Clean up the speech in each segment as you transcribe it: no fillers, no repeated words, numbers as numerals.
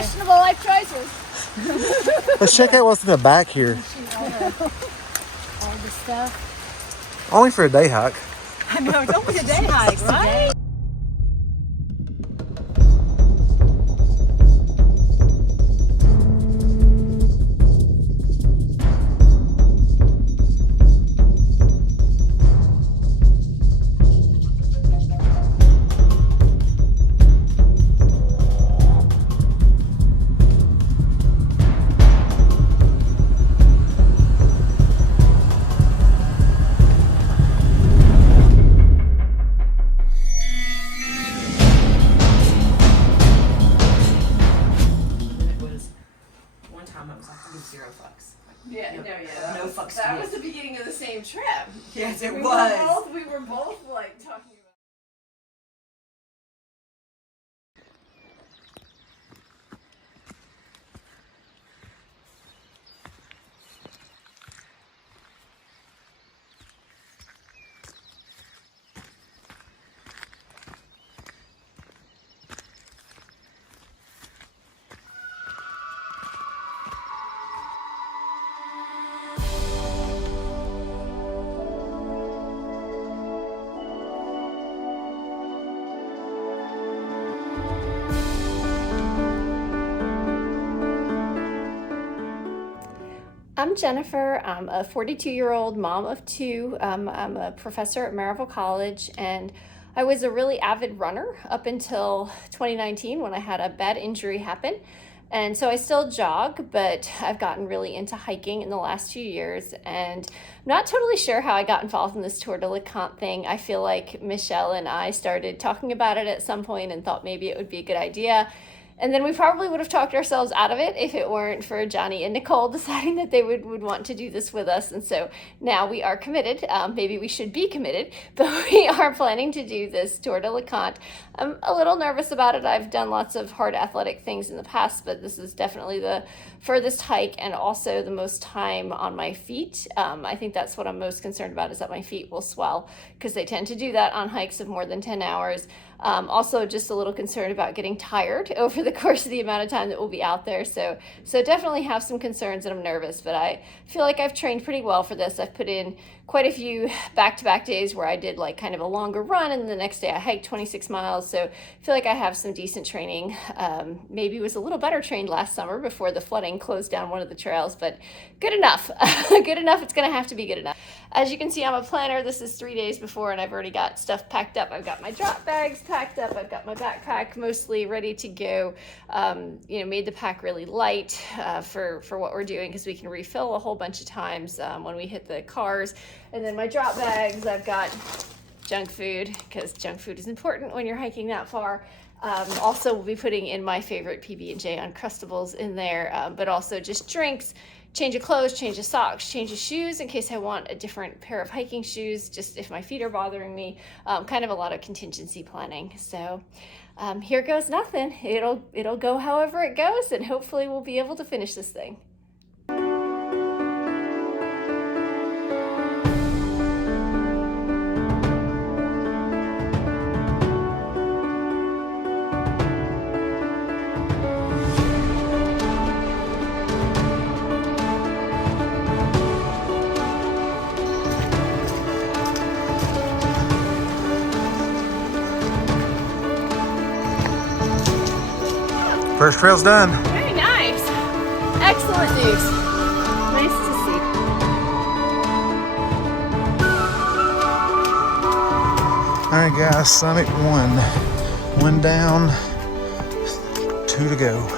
questionable life choices. Let's check out what's in the back here. All the stuff. Only for a day hike. I know, don't be a day hike, right? No fucks. That was the beginning of the same trip. Yes, it We was. we were both like talking about. I'm Jennifer. I'm a 42-year-old mom of two. I'm a professor at Maryville College, and I was a really avid runner up until 2019 when I had a bad injury happen. And so I still jog, but I've gotten really into hiking in the last 2 years, and I'm not totally sure how I got involved in this Tour de LeConte thing. I feel like Michelle and I started talking about it at some point and thought maybe it would be a good idea. And then we probably would have talked ourselves out of it if it weren't for Johnny and Nicole deciding that they would want to do this with us. And so now we are committed. Maybe we should be committed, but we are planning to do this Tour de LeConte. I'm a little nervous about it. I've done lots of hard athletic things in the past, but this is definitely the furthest hike and also the most time on my feet. I think that's what I'm most concerned about, is that my feet will swell, because they tend to do that on hikes of more than 10 hours. Also just a little concerned about getting tired over the course of the amount of time that we'll be out there. So definitely have some concerns, and I'm nervous, but I feel like I've trained pretty well for this. I've put in quite a few back-to-back days where I did like kind of a longer run, and the next day I hiked 26 miles. So I feel like I have some decent training. Maybe was a little better trained last summer before the flooding closed down one of the trails, but good enough. Good enough. It's going to have to be good enough. As you can see, I'm a planner. This is 3 days before, and I've already got stuff packed up. I've got my drop bags packed up. I've got my backpack mostly ready to go. Made the pack really light for what we're doing, because we can refill a whole bunch of times when we hit the cars. And then my drop bags, I've got junk food, because junk food is important when you're hiking that far. Also, we'll be putting in my favorite PB&J Uncrustables in there, but also just drinks, change of clothes, change of socks, change of shoes in case I want a different pair of hiking shoes, just if my feet are bothering me. Kind of a lot of contingency planning. So here goes nothing. It'll go however it goes, and hopefully we'll be able to finish this thing. First trail's done. Very nice. Excellent news. Nice to see. All right, guys, summit one. One down, 2 to go.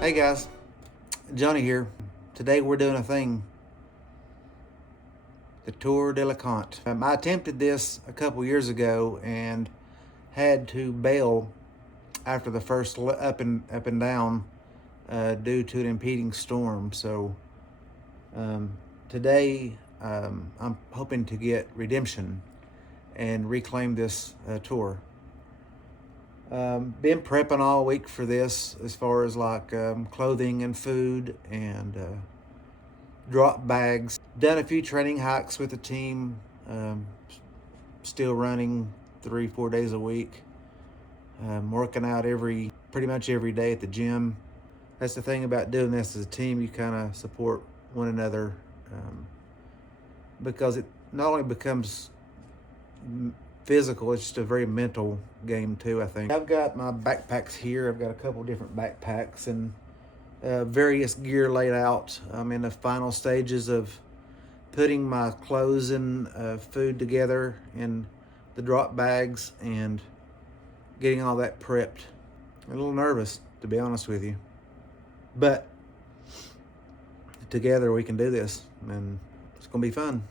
Hey guys, Johnny here. Today we're doing a thing, the Tour de LeConte. I attempted this a couple years ago and had to bail after the first up and down due to an impeding storm. So today I'm hoping to get redemption and reclaim this tour. Been prepping all week for this, as far as like clothing and food and drop bags. Done a few training hikes with the team. Still running 3-4 days a week. Working out pretty much every day at the gym. That's the thing about doing this as a team. You kind of support one another, because it not only becomes physical, it's just a very mental game too, I think. I've got my backpacks here. I've got a couple different backpacks and various gear laid out. I'm in the final stages of putting my clothes and food together in the drop bags and getting all that prepped. I'm a little nervous, to be honest with you, but together we can do this, and it's gonna be fun.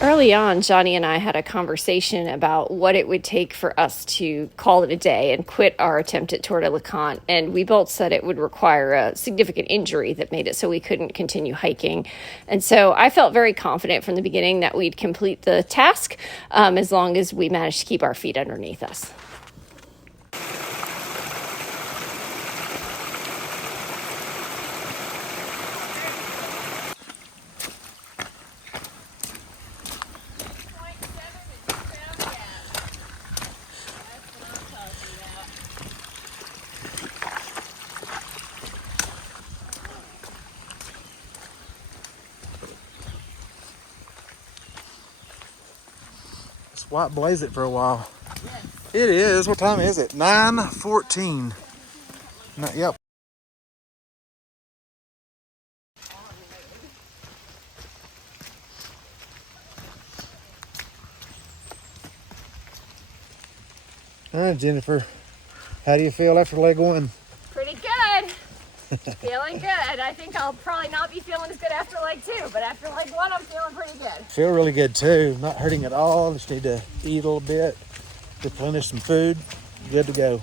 Early on, Johnny and I had a conversation about what it would take for us to call it a day and quit our attempt at Tour de LeConte. And we both said it would require a significant injury that made it so we couldn't continue hiking. And so I felt very confident from the beginning that we'd complete the task, as long as we managed to keep our feet underneath us. White blaze it for a while. Yes. It is. What time is it? 9:14. Yep. All right, Jennifer. How do you feel after leg one? Pretty good. Feeling good. I think I'll probably not be feeling as good after leg 2, but after leg 1, I'm feeling pretty good. Feel really good too. Not hurting at all. Just need to eat a little bit, replenish some food. Good to go.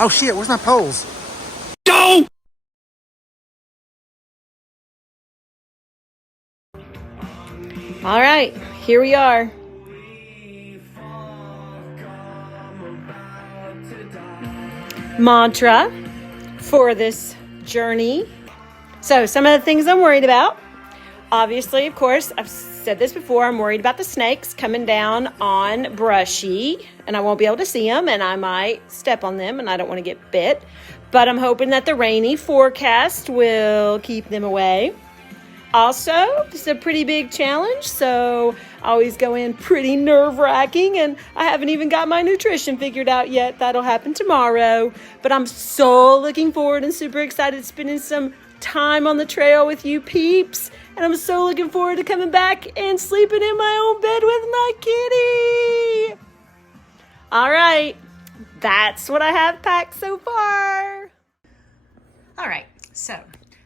Oh shit, where's my poles? Go! All right, here we are. Mantra for this journey. So some of the things I'm worried about. Obviously, of course, I've said this before, I'm worried about the snakes coming down on brushy, and I won't be able to see them, and I might step on them, and I don't want to get bit. But I'm hoping that the rainy forecast will keep them away. Also, this is a pretty big challenge, so I always go in pretty nerve-wracking, and I haven't even got my nutrition figured out yet. That'll happen tomorrow. But I'm so looking forward and super excited to spending some time on the trail with you peeps. And I'm so looking forward to coming back and sleeping in my own bed with my kitty. All right, that's what I have packed so far. All right, so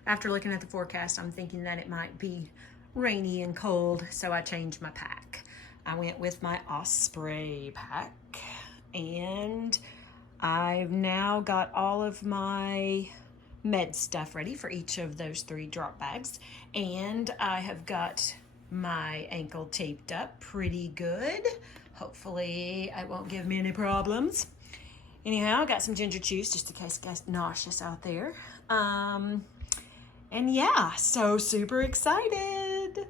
after looking at the forecast, I'm thinking that it might be rainy and cold, so I changed my pack. I went with my Osprey pack, and I've now got all of my med stuff ready for each of those 3 drop bags, and I have got my ankle taped up pretty good. Hopefully it won't give me any problems. Anyhow, I got some ginger juice just in case it gets nauseous out there. And yeah, so super excited.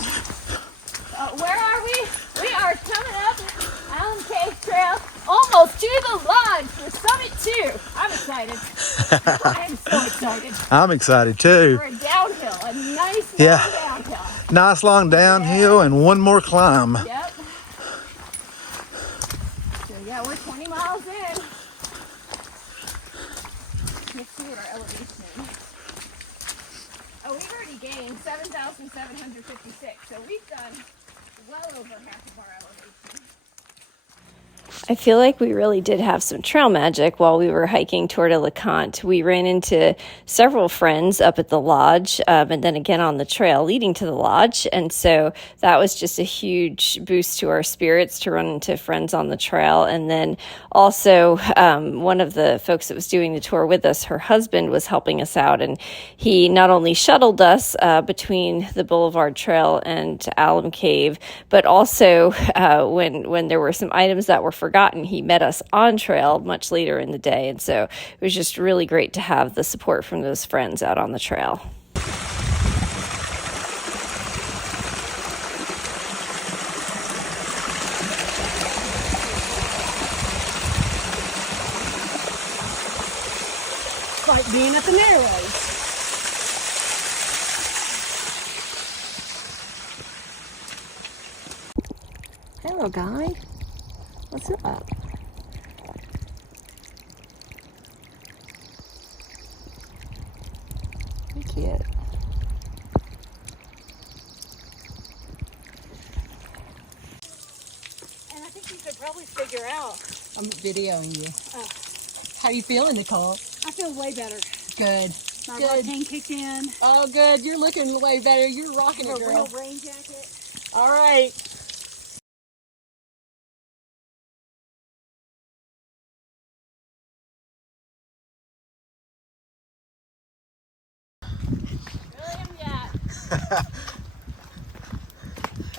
Where are we? We are coming up Allen Cave Trail, almost to the lodge for Summit 2. I'm excited. I am so excited. I'm excited too. We're a downhill, a nice long Yeah. downhill. Nice long downhill and one more climb. Yep. So yeah, we're 20 miles in. Let's see what our elevation is. Oh, we've already gained 7,756. So we've done well over half of our elevation. I feel like we really did have some trail magic while we were hiking Tour de LeConte. We ran into several friends up at the lodge and then again on the trail leading to the lodge. And so that was just a huge boost to our spirits to run into friends on the trail. And then also one of the folks that was doing the tour with us, her husband was helping us out. And he not only shuttled us between the Boulevard Trail and Allen Cave, but also when there were some items that were forgotten, he met us on trail much later in the day. And so it was just really great to have the support from those friends out on the trail. It's like being at the Narrows. Hello, guy. What's up? You're cute. And I think you could probably figure out. I'm videoing you. How you feeling, Nicole? I feel way better. Good. My Good. right hand kicked in. Oh, good. You're looking way better. You're rocking it, A real girl. rain jacket. All right.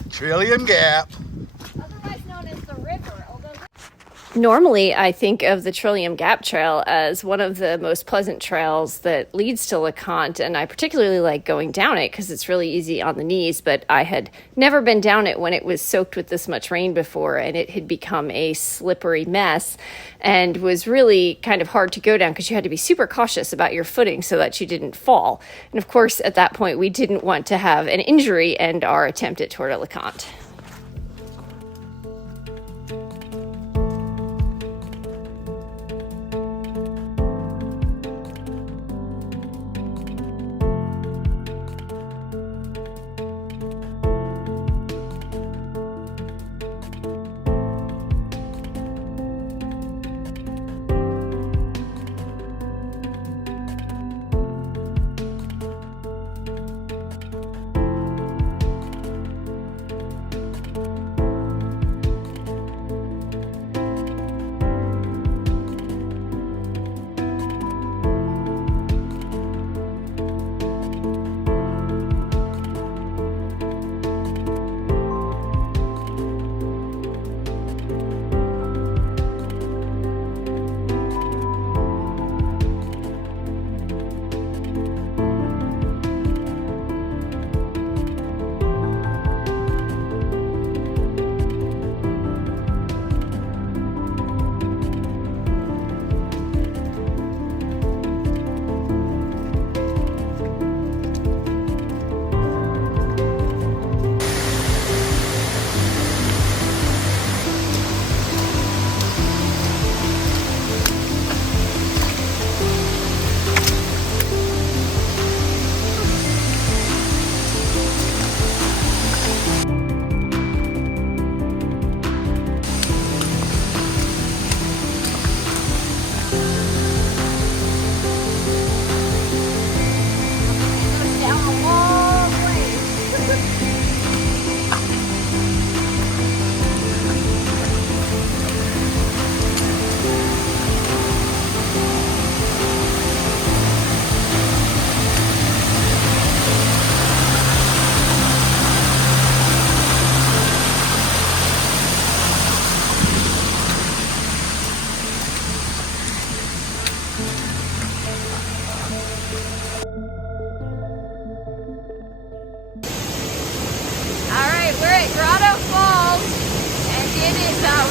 Trillium Gap. Otherwise known as the river. Normally, I think of the Trillium Gap Trail as one of the most pleasant trails that leads to LeConte, and I particularly like going down it because it's really easy on the knees, but I had never been down it when it was soaked with this much rain before, and it had become a slippery mess and was really kind of hard to go down because you had to be super cautious about your footing so that you didn't fall. And of course, at that point, we didn't want to have an injury end our attempt at Tour de LeConte.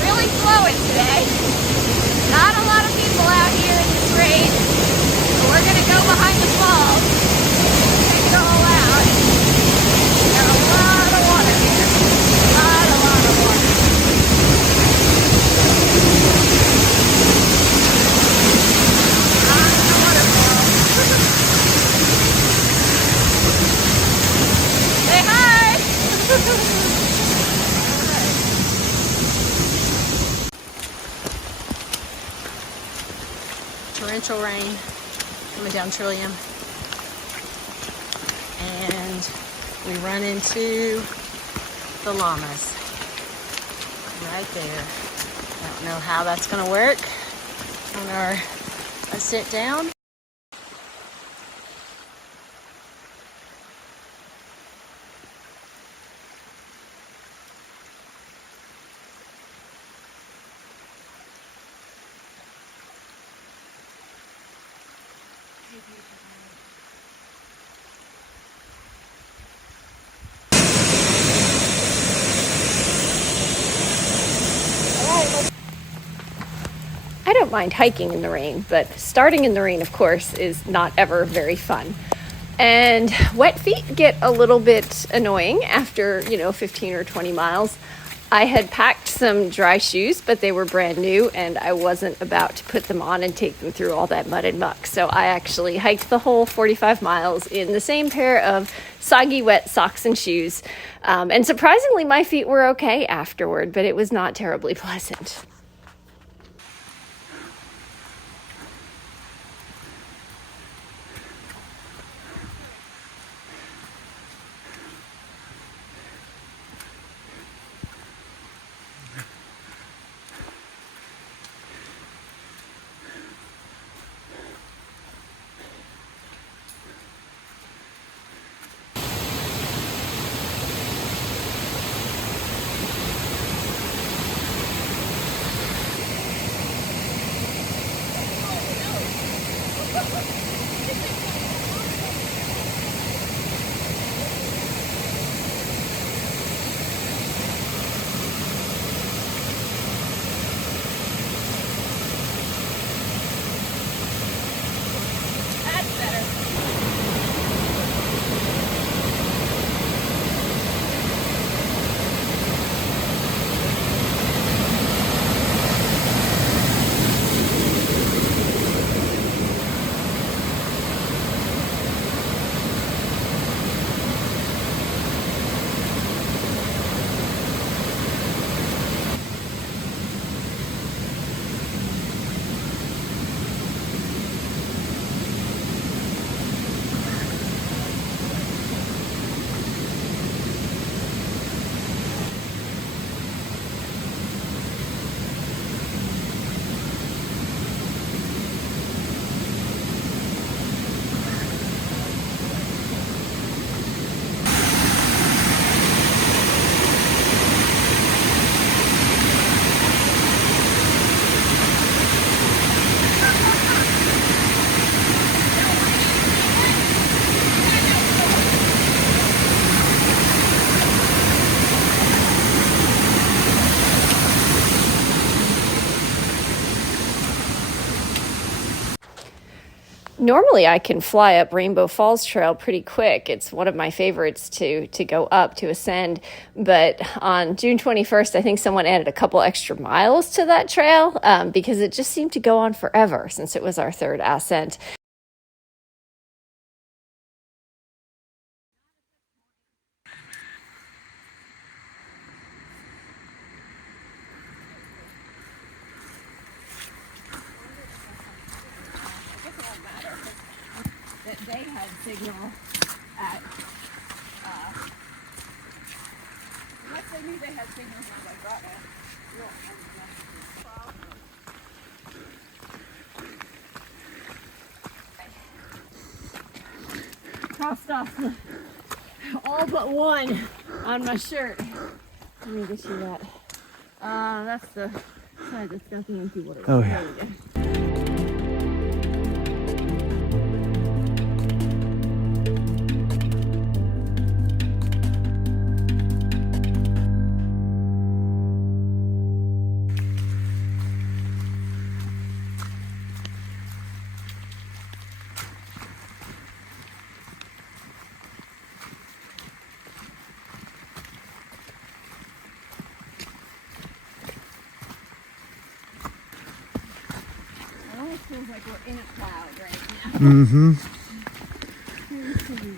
really flowing today. Not a lot of people out here in this rain. So we're gonna go behind the falls, check it all out. Got a lot of water here. A lot of water. Lots of waterfalls. Say hi! Torrential rain coming down Trillium, and we run into the llamas right there. I don't know how that's going to work on our ascent down. I don't mind hiking in the rain, but starting in the rain, of course, is not ever very fun. And wet feet get a little bit annoying after, 15 or 20 miles. I had packed some dry shoes, but they were brand new, and I wasn't about to put them on and take them through all that mud and muck. So I actually hiked the whole 45 miles in the same pair of soggy, wet socks and shoes. And surprisingly, my feet were okay afterward, but it was not terribly pleasant. Normally I can fly up Rainbow Falls Trail pretty quick. It's one of my favorites to go up, to ascend. But on June 21st, I think someone added a couple extra miles to that trail because it just seemed to go on forever since it was our third ascent. They had signal at, unless they knew they had signal when they brought it. Crossed off all but one on my shirt. Let me get you that. That's the side that's got the empty water. Oh, yeah. There we go. like we're in a cloud right now. Mm-hmm. Very surreal.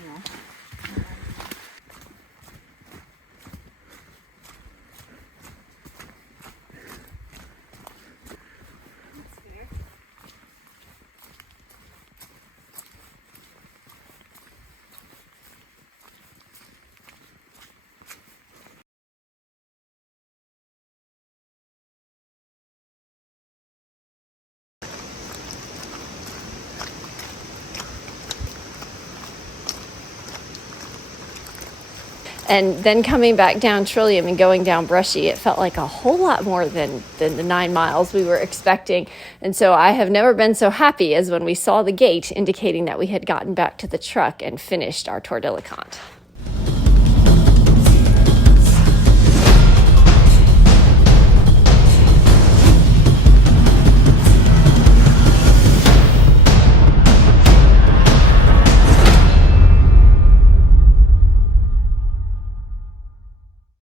And then coming back down Trillium and going down Brushy, it felt like a whole lot more than the 9 miles we were expecting. And so I have never been so happy as when we saw the gate indicating that we had gotten back to the truck and finished our Tour de LeConte.